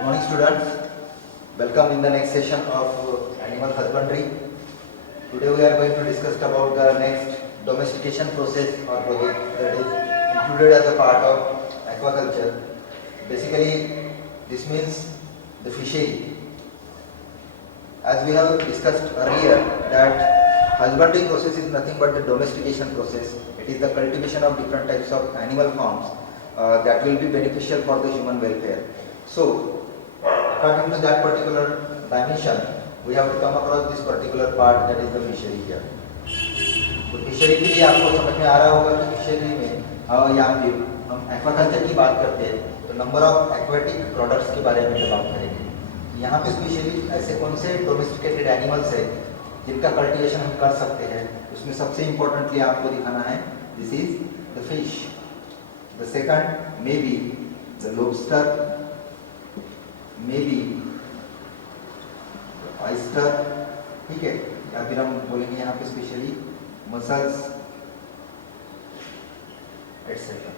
Good morning, students. Welcome in the next session of animal husbandry. Today we are going to discuss about the next domestication process or project that is included as a part of aquaculture. Basically, this means the fishery. As we have discussed earlier that husbandry process is nothing but the domestication process. It is the cultivation of different types of animal forms that will be beneficial for the human welfare. So, according to that particular dimension, we have to come across this particular part, that is the fishery here. तो fishery के लिए आपको समझ में आ रहा होगा कि fishery में या फिर हम एक्वाकल्चर की बात करते हैं तो नंबर ऑफ एक्वेटिक प्रोडक्ट्स के बारे में बात करेंगे। यहाँ पे स्पेशली ऐसे कौन से डोमेस्टिकेटेड एनिमल्स है जिनका कल्टीवेशन हम कर सकते हैं, उसमें सबसे इम्पोर्टेंटली आपको दिखाना है this is the fish, the second may be the lobster, maybe oyster, ठीक है, या फिर हम बोलेंगे यहाँ पे स्पेशली मसल्स एटसेट्रा,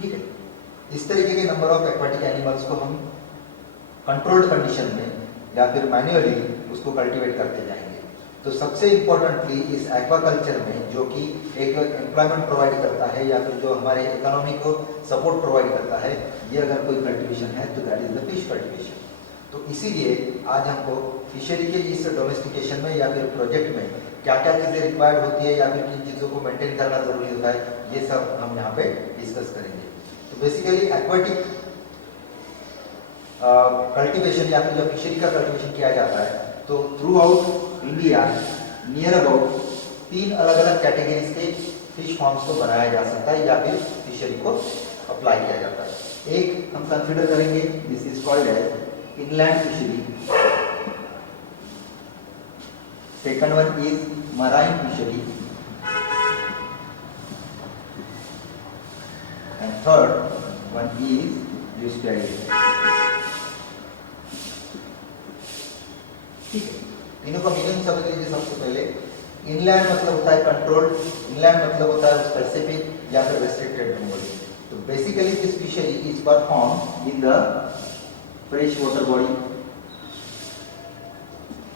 ठीक है। इस तरीके के नंबर ऑफ एक्वाटिक एनिमल्स को हम कंट्रोल्ड कंडीशन में या फिर मैन्युअली उसको कल्टीवेट करते जाएंगे। तो सबसे इम्पोर्टेंटली इस एक्वाकल्चर में जो कि एक एम्प्लॉयमेंट प्रोवाइड करता है या फिर जो हमारे इकोनॉमी को सपोर्ट प्रोवाइड करता है, ये अगर कोई कल्टीवेशन है तो that is the fish cultivation. तो इसीलिए आज हमको फिशरी के इस डोमेस्टिकेशन में या फिर प्रोजेक्ट में क्या क्या चीज़ें रिक्वायर्ड होती है या फिर किन चीज़ों को मेंटेन करना जरूरी होता है, ये सब हम यहाँ पे डिस्कस करेंगे। तो बेसिकली एक्वाटिक कल्टीवेशन या फिर जब फिशरी का कल्टीवेशन किया जाता है तो through out India near about 3 अलग अलग कैटेगरीज के फिश फॉर्म्स को बनाया जा सकता है या फिर फिशरी को अप्लाई किया जाता है। एक हम कंसीडर करेंगे, this is called as inland fishery, second one is marine fishery and third one is estuarine, ठीक है। तीनों का मीनिंग समझ लीजिए। सबसे पहले इनलैंड मतलब होता है कंट्रोल्ड, इनलैंड मतलब होता है स्पेसिफिक या फिर रेस्ट्रिक्टेड मेमोरी। तो basically this fishery is perform in the fresh water body,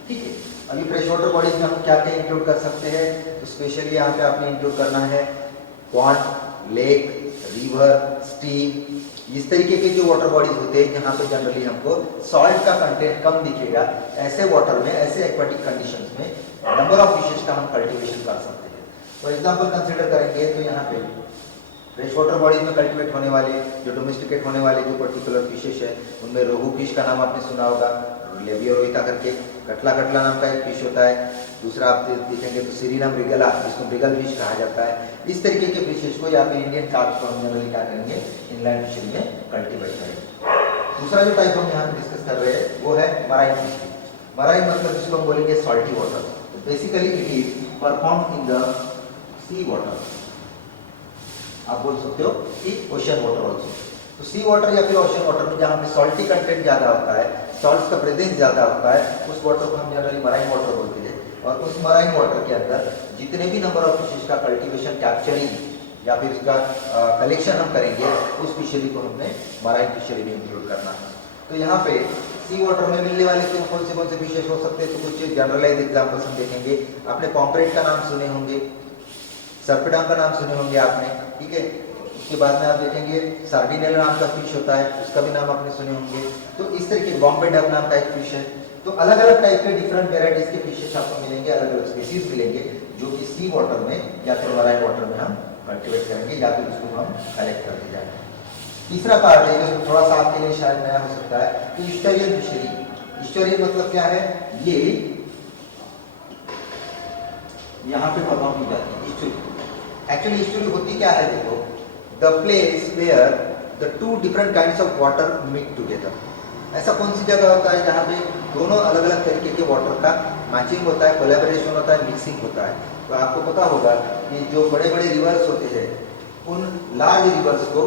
ठीक है। अभी फ्रेश वाटर बॉडीज में हम क्या क्या इंक्लूड कर सकते हैं, तो स्पेशली यहाँ पे आपने इंक्लूड करना है पॉन्ड, लेक, रिवर, स्ट्रीम, इस तरीके के जो वाटर बॉडीज होते हैं जहाँ पे जनरली हमको सॉल्ट का कंटेंट कम दिखेगा, ऐसे वाटर में, ऐसे एक्वाटिक कंडीशंस में नंबर ऑफ फिशेस का हम कल्टीवेशन कर सकते हैं। फॉर एग्जांपल कंसीडर करेंगे तो यहाँ पे फ्रेश वाटर बॉडीज में कल्टीवेट होने वाले जो डोमेस्टिकेट होने वाले जो पर्टिकुलर फिशेस है उनमें रोहू फिश का नाम आपने सुना होगा, लेबियोरोइता करके, कटला कटला नाम का एक फिश होता है, दूसरा आप देखेंगे तो सीरीनम रिगला, जिसको रिगल फिश कहा जाता है। इस तरीके के फिशेस को या फिर इंडियन कार्प्स को हम जनरली क्या करेंगे, इनलैंड फिशरी में कल्टीवेट करेंगे। दूसरा जो टाइप हम यहाँ पे डिस्कस कर रहे हैं वो है मराइन फिशरी। मराइन मतलब जिसको हम बोलेंगे सॉल्टी वाटर। तो basically it is perform in the sea water, आप बोल सकते हो कि ओशन वाटर ऑल्सो। तो सी वाटर या फिर ओशन वाटर में जहाँ पे सॉल्टी कंटेंट ज्यादा होता है, सॉल्ट का प्रेजेंस ज्यादा होता है, उस वाटर को हम जनरली मराइन वाटर बोलते हैं। और उस मराइन वाटर के अंदर जितने भी नंबर ऑफ फिशेस का कल्टीवेशन, कैप्चरिंग या फिर उसका कलेक्शन हम करेंगे, उस फिशरी को हमने मराइन फिशरी में इंक्लूड करना है। तो यहाँ पे सी वाटर में मिलने वाले तो कौन से फिशेस हो सकते हैं, तो कुछ जनरलाइज एग्जाम्पल्स हम देखेंगे। आपने पॉम्परेट का नाम सुने होंगे, सर्पिडॉन का नाम सुने होंगे आपने, ठीक है। उसके बाद में आप देखेंगे सार्डिनेला नाम का फिश होता है, उसका भी नाम आपने सुने होंगे। तो इस तरीके बॉम्बे डक नाम का एक फिश है। तो अलग अलग टाइप के डिफरेंट वेराइटीज के फिशेस आपको मिलेंगे, अलग अलग स्पीसीज मिलेंगे जो कि सी वाटर में या फिर मराइन वाटर में हम कल्टीवेट करेंगे या फिर उसको हम कलेक्ट करते जाएंगे। तीसरा पार्ट है जो थोड़ा सा आपके लिए शायद नया हो सकता है, तो ईस्टरियन फिशरी। ईस्टरियन मतलब क्या है, ये यहाँ पे परफॉर्म की जाती है ईस्टरी। एक्चुअली ईस्टरी होती क्या है, देखो, the place where the two different kinds of water mix together. ऐसा कौन सी जगह होता है जहाँ पे दोनों अलग अलग तरीके के वाटर का मैचिंग होता है, कोलैबोरेशन होता है, मिक्सिंग होता है। तो आपको पता होगा कि जो बड़े बड़े रिवर्स होते हैं, उन लार्ज रिवर्स को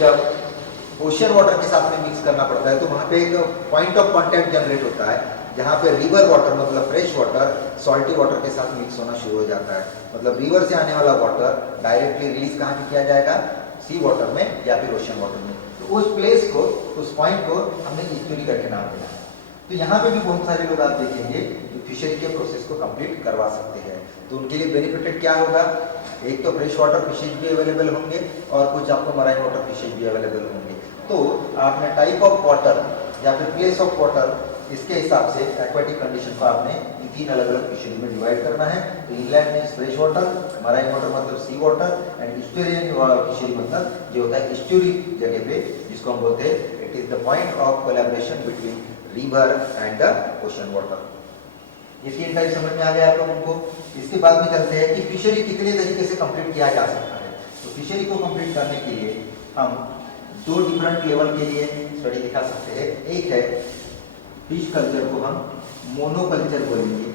जब ओशन वाटर के साथ में मिक्स करना पड़ता है तो वहाँ पे एक पॉइंट ऑफ कॉन्टैक्ट जनरेट होता है जहाँ पे रिवर वाटर मतलब फ्रेश वाटर सॉल्टी वाटर के साथ मिक्स होना शुरू हो जाता है। मतलब रिवर से आने वाला वाटर डायरेक्टली रिलीज कहाँ पे किया जाएगा, सी वाटर में या फिर ओशन वाटर में। तो उस प्लेस को, उस पॉइंट को हमने इस्चुरी करके नाम दिया है। तो यहाँ पे भी बहुत सारे लोग आप देखेंगे जो फिशरी के प्रोसेस को कंप्लीट करवा सकते हैं। तो उनके लिए बेनिफिटेड क्या होगा, एक तो फ्रेश वाटर फिशेज भी अवेलेबल होंगे और कुछ आपको मराइन वाटर फिशेज भी अवेलेबल होंगे। तो आपने टाइप ऑफ वाटर या फिर प्लेस ऑफ वाटर, इसके हिसाब से एक्वाटिक कंडीशन को आपने इन 3 अलग अलग फिशरी में डिवाइड करना है। तो इंग्लैंड में फ्रेश वाटर, मराइन वाटर मतलब सी वाटर, एंड इस्टुरियन फिशरी मतलब जो होता है इस्टुरी जगह पे, जिसको हम बोलते हैं it is the point of collaboration between river and the ocean water. ये 3 टाइप समझ में आ गया आप लोगों को। इसके बाद में चलते हैं कि फिशरी कितने तरीके से कंप्लीट किया जा सकता है। तो फिशरी को कंप्लीट करने के लिए हम 2 डिफरेंट लेवल के लिए स्टडी दिखा सकते हैं। एक है फिश कल्चर को हम मोनोकल्चर बोलेंगे,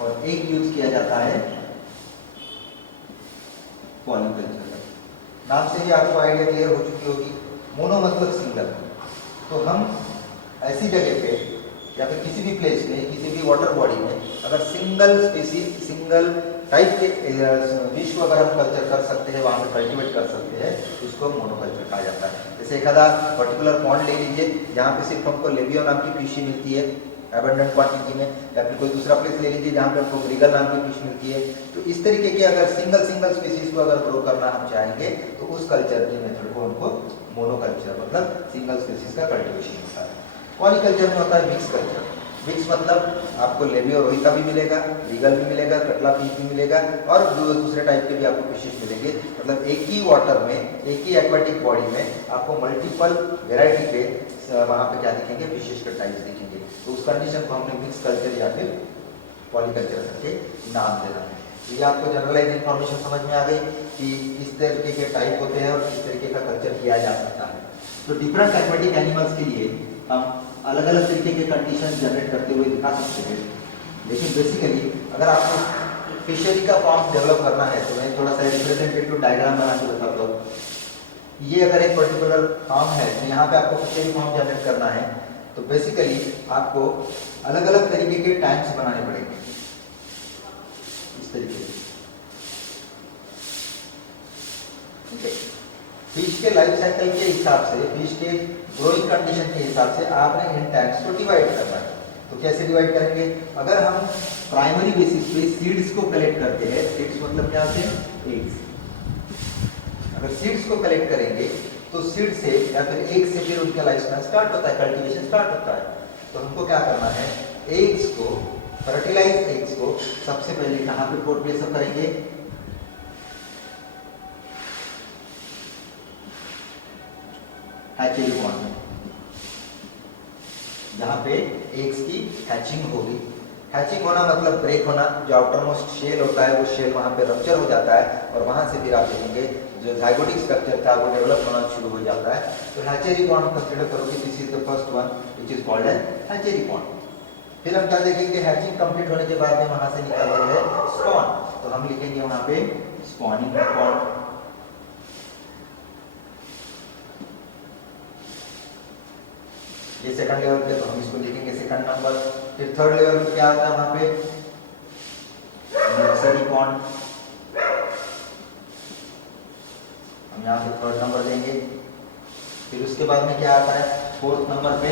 और एक यूज किया जाता है पॉलीकल्चर। नाम से ही आपको आइडिया क्लियर हो चुकी होगी। मोनो मतलब सिंगल। तो हम ऐसी जगह पे या फिर किसी भी प्लेस में, किसी भी वाटर बॉडी में अगर सिंगल स्पीसीज, सिंगल टाइप के फिश को अगर हम कल्चर कर सकते हैं, वहाँ पे कल्टीवेट कर सकते हैं, उसको मोनोकल्चर कहा जाता है। जैसे एक आधा पर्टिकुलर पॉन्ड ले लीजिए जहाँ पे सिर्फ हमको लेबियो नाम की फिश ही मिलती है एबंडेंट क्वांटिटी में, या फिर कोई दूसरा प्लेस ले लीजिए जहाँ पे हमको ग्रीगल नाम की फिश मिलती है। तो इस तरीके के अगर सिंगल स्पीसीज को अगर ग्रो करना हम चाहेंगे तो उस कल्चर की मेथड को हमको मोनोकल्चर मतलब सिंगल स्पीसीज का कल्टीवेशन होता है। पॉलीकल्चर में होता है मिक्स कल्चर। मिक्स मतलब आपको लेबियो रोहिका भी मिलेगा, रीगल भी मिलेगा, कटला फिश भी मिलेगा, और दूसरे टाइप के भी आपको फिशेस मिलेंगे। मतलब एक ही वाटर में, एक ही एक्वाटिक बॉडी में आपको मल्टीपल वेराइटी के वहाँ पे क्या दिखेंगे, फिशेस के टाइप्स दिखेंगे। तो उस कंडीशन को हमने मिक्स कल्चर या फिर पॉलीकल्चर करके नाम देना है। ये आपको जनरलाइज इन्फॉर्मेशन समझ में आ गई कि किस तरीके के टाइप होते हैं और किस तरीके का कल्चर किया जा सकता है। तो डिफरेंट एक्वाटिक एनिमल्स के लिए हम अलग अलग तरीके के कंडीशन जनरेट करते हुए दिखा सकते हैं। लेकिन बेसिकली अगर आपको फिशरी का फॉर्म डेवलप करना है तो मैं थोड़ा सा रिप्रेजेंटेटिव डायग्राम बना के बताता हूँ। ये अगर एक पर्टिकुलर फॉर्म है तो यहाँ पे आपको फिशरी फॉर्म जनरेट करना है, तो बेसिकली आपको अलग अलग तरीके के टैंक्स बनाने पड़ेंगे इस तरीके से। ठीक है, फिश के लाइफ साइकिल के हिसाब से, फिश के ग्रोइंग कंडीशन के हिसाब से आपने इन टैंक्स को डिवाइड करना है। तो कैसे डिवाइड करेंगे, अगर हम प्राइमरी बेसिस पे सीड्स को कलेक्ट करते हैं, सीड्स मतलब क्या से एग्स, अगर सीड्स को कलेक्ट करेंगे तो सीड से या फिर एग से फिर उनका लाइफ स्पैन स्टार्ट होता है, कल्टीवेशन स्टार्ट होता है। तो हमको क्या करना है, एग्स को, फर्टिलाइज एग्स को सबसे पहले कहाँ पे पोर्ट प्लेस करेंगे, हैचरी पॉन्ड में, जहाँ पे एग्स की हैचिंग होगी। हैचिंग होना मतलब ब्रेक होना, जो आउटर मोस्ट शेल होता है वो शेल वहाँ पे रप्चर हो जाता है और वहाँ से फिर आप देखेंगे जो जाइगोटिक स्ट्रक्चर था वो डेवलप होना शुरू हो जाता है। तो हैचरी पॉन्ड कंसीडर करोगे, this is the first one which is called as hatchery pond. फिर हम क्या देखेंगे, हैचिंग कंप्लीट होने के बाद में वहाँ से निकालते हैं स्पॉन, तो हम लिखेंगे वहाँ पे स्पॉनिंग पॉन्ड। ये सेकंड लेवल पे, तो हम इसको लिखेंगे सेकंड नंबर। फिर थर्ड लेवल पे क्या होता है, वहां पे नर्सरी पॉन्ड, हम यहाँ पे थर्ड नंबर देंगे। फिर उसके बाद में क्या आता है, फोर्थ नंबर पे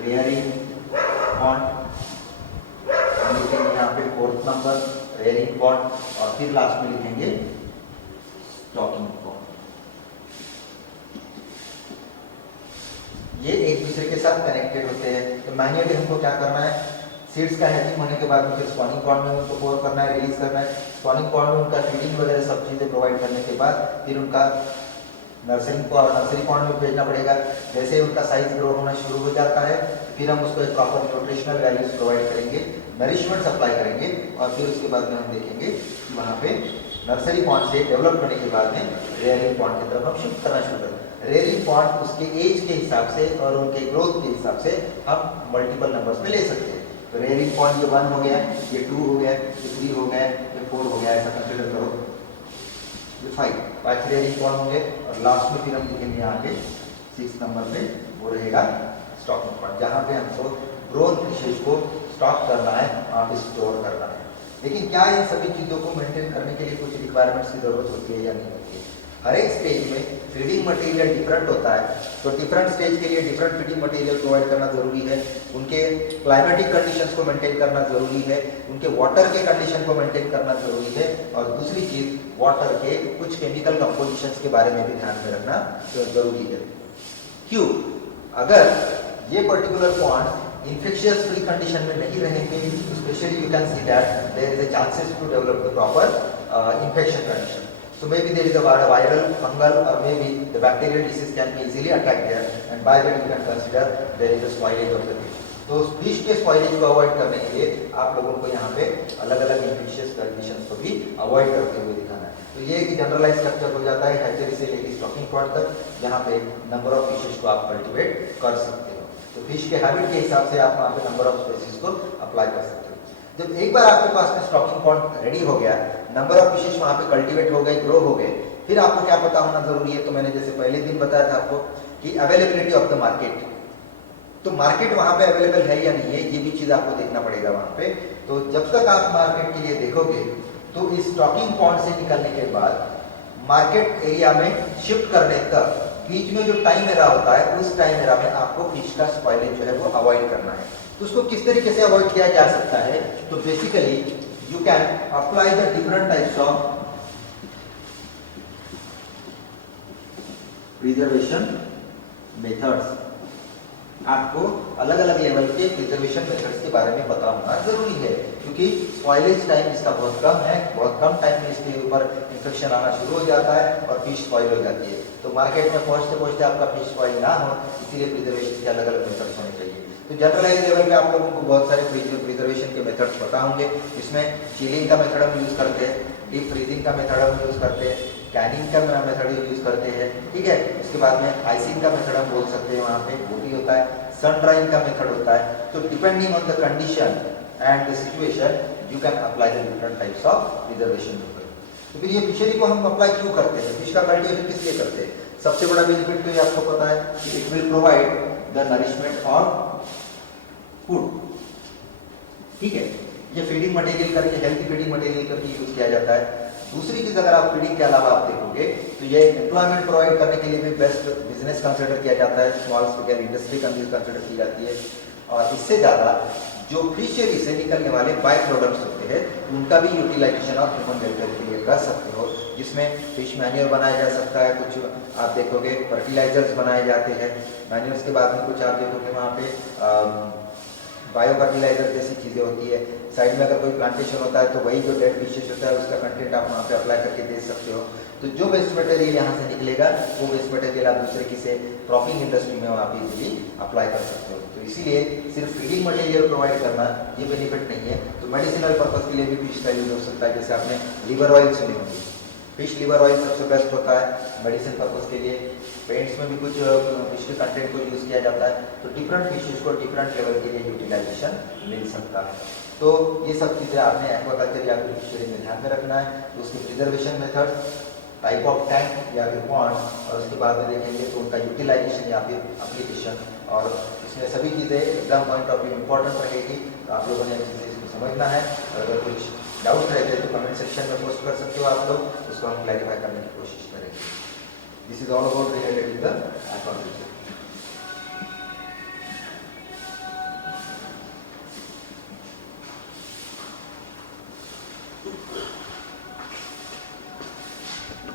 रेयरिंग पॉन्ड, हम लिखेंगे यहाँ पे फोर्थ नंबर रेयरिंग पॉन्ड, और फिर लास्ट में लिखेंगे स्टॉकिंग पॉन्ड। ये एक दूसरे के साथ कनेक्टेड होते हैं। तो मैन्युअली हमको क्या करना है, सीड्स का हैचिंग होने के बाद में फिर स्पॉनिंग पॉन्ड में उनको पोर करना है, रिलीज करना है। स्पॉनिंग पॉन्ड में उनका फीडिंग वगैरह सब चीज़ें प्रोवाइड करने के बाद फिर उनका नर्सरी पॉन्ड में भेजना पड़ेगा। जैसे उनका साइज ग्रो होना शुरू हो जाता है फिर हम उसको एक प्रॉपर न्यूट्रिशनल वैल्यूज प्रोवाइड करेंगे, नरिशमेंट सप्लाई करेंगे, और फिर उसके बाद में हम देखेंगे कि वहाँ पे नर्सरी पॉन्ड से डेवलप होने के बाद में रेयरिंग पॉन्ड की तरफ हम शिफ्ट करना शुरू करेंगे। रेयरिंग पॉन्ड उसके एज के हिसाब से और उनके ग्रोथ के हिसाब से हम मल्टीपल नंबर्स में ले सकते हैं। तो रेयरिंग पॉन्ड ये 1 हो गया, ये 2 हो गया, ये 3 हो गया, ये 4 हो गया, ऐसा कंसिडर करो। ये 5 रेयरिंग पॉन्ड होंगे, और लास्ट में फिर हम लिखेंगे यहाँ पे 6 नंबर पे वो रहेगा स्टॉकिंग पॉन्ड, जहाँ पे हमको ग्रोन फिशेज को स्टॉक करना है, वहाँ पे स्टोर करना है। लेकिन क्या इन सभी चीज़ों को मेंटेन करने के लिए कुछ रिक्वायरमेंट्स की जरूरत होती है या नहीं होती है? हर एक स्टेज में फीडिंग मटेरियल डिफरेंट होता है, तो डिफरेंट स्टेज के लिए डिफरेंट फीडिंग मटेरियल प्रोवाइड करना जरूरी है। उनके क्लाइमेटिक कंडीशंस को मेंटेन करना जरूरी है, उनके वाटर के कंडीशन को मेंटेन करना जरूरी है, और दूसरी चीज वाटर के कुछ केमिकल कंपोजिशंस के बारे में भी ध्यान में रखना जरूरी है। क्यों? अगर ये particular pond infectious free condition में नहीं रहेंगे तो especially you can see that there is a chances to develop the proper infection condition. So maybe there is a viral, fungal, or maybe the bacterial disease can be easily attacked there, and by that you can consider there is a spoilage of the fish. तो fish के spoilage को avoid करने के लिए आप लोगों को यहाँ पे अलग अलग इन्फेक्शियस कंडीशंस को भी अवॉइड करते हुए दिखाना है। तो ये एक जनरलाइज स्ट्रक्चर हो जाता है हैचरी से लेकर स्टॉकिंग पॉइंट तक, जहाँ पे नंबर ऑफ फिशेस को आप कल्टिवेट कर सकते हो। तो फिश के हैबिट के हिसाब से आप वहाँ पे नंबर ऑफ स्पेसीज को अप्लाई कर सकते हो। जब एक बार आपके पास में स्टॉकिंग पॉइंट रेडी हो गया, नंबर ऑफ फिशेस वहाँ पे कल्टीवेट हो गए, ग्रो हो गए, फिर आपको क्या पता होना जरूरी है, तो मैंने जैसे पहले दिन बताया था आपको कि अवेलेबिलिटी ऑफ द मार्केट। तो मार्केट वहाँ पे अवेलेबल है या नहीं है, ये भी चीज आपको देखना पड़ेगा वहाँ पे। तो जब तक आप मार्केट के लिए देखोगे, तो इस स्टॉकिंग पॉइंट से निकलने के बाद मार्केट एरिया में शिफ्ट करने तक बीच में जो टाइम एरा होता है, उस टाइम एरा में आपको फिश का स्पॉइलेज जो है वो अवॉइड करना है। तो उसको किस तरीके से अवॉइड किया जा सकता है? तो basically you can apply the different types of preservation methods. आपको अलग अलग लेवल के प्रिजर्वेशन मेथड्स के बारे में पता होना जरूरी है, क्योंकि स्पॉइलेज टाइम इसका बहुत कम है, बहुत कम टाइम में इसके ऊपर इंफेक्शन आना शुरू हो जाता है और फिश स्पॉइल हो जाती है। तो मार्केट में पहुंचते पहुंचते आपका फिश स्पॉइल ना हो, इसीलिए प्रिजर्वेशन के अलग अलग मेथड्स होने चाहिए। तो जनरलाइज लेवल पे आप लोगों को बहुत सारे प्रिजर्वेशन के मेथड्स पता होंगे, जिसमें चिलिंग का मेथड हम यूज करते हैं, डीप फ्रीजिंग का मेथड हम यूज करते हैं, कैनिंग का मेथड यूज करते हैं, ठीक है। उसके बाद में आइसिंग का मेथड हम बोल सकते हैं, वहाँ पे वो भी होता है, सन ड्राइंग का मेथड होता है। तो depending on the condition and the situation you can apply the different types of preservation method. तो फिर ये फिशरी को हम अप्लाई क्यों करते हैं, फिश का कल्टीवेशन किस लिए करते हैं? सबसे बड़ा बेनिफिट तो ये आपको पता है कि it will provide the nourishment और फूड, ठीक है। ये फीडिंग मटेरियल करके, हेल्थी फीडिंग मटेरियल करके यूज किया जाता है। दूसरी चीज अगर आप फीडिंग के अलावा आप देखोगे तो ये एम्प्लॉयमेंट प्रोवाइड करने के लिए भी बेस्ट बिजनेस कंसिडर किया जाता है, स्मॉल स्केल इंडस्ट्री कंसिडर की जाती है। और इससे ज्यादा जो फिशरी से निकलने वाले बाय प्रोडक्ट्स होते हैं, उनका भी यूटिलाइजेशन आप ह्यूमन वेलफेयर के लिए कर सकते हो, जिसमें फिश मैन्योर बनाया जा सकता है, कुछ आप देखोगे फर्टिलाइजर्स बनाए जाते हैं मैन्योर्स के बाद में, कुछ आप देखोगे वहाँ पे बायो फर्टिलाइजर जैसी चीजें होती है। साइड में अगर कोई प्लांटेशन होता है तो वही जो डेड फिशेस होता है उसका कंटेंट आप वहाँ पे अप्लाई करके दे सकते हो। तो जो वेस्ट मटेरियल यहाँ से निकलेगा वो वेस्ट मटेरियल आप दूसरे किसी क्रॉपिंग इंडस्ट्री में वहाँ पे इजीली अप्लाई कर सकते हो। तो इसीलिए सिर्फ फीडिंग मटेरियल प्रोवाइड करना ये बेनिफिट नहीं है। तो मेडिसिनल पर्पज के लिए भी फिश का यूज हो सकता है, जैसे आपने लिवर ऑयल सुनी होगी, फिश लिवर ऑयल सबसे बेस्ट होता है मेडिसिन पर्पज के लिए। पेंट्स में भी कुछ फिश के कंटेंट को यूज किया जाता है। तो डिफरेंट फिशेस को डिफरेंट लेवल के लिए यूटिलाइजेशन मिल सकता है। तो ये सब चीजें आपने एक्वाकल्चर या फिर फिशरी में ध्यान में रखना है। तो उसके preservation method, type of tank या फिर पॉन्ड, और उसके बाद में देखेंगे तो उनका यूटिलाइजेशन या फिर एप्लीकेशन, और इसमें सभी चीजें exam point of view important रहेगी। तो आप लोगों ने अच्छे से इसको समझना है। और अगर कुछ डाउट रहते हैं तो कमेंट सेक्शन में पोस्ट कर सकते हो आप लोग, उसको हम क्लैरिफाई करने की कोशिश करेंगे। This is all about related with the aquaculture.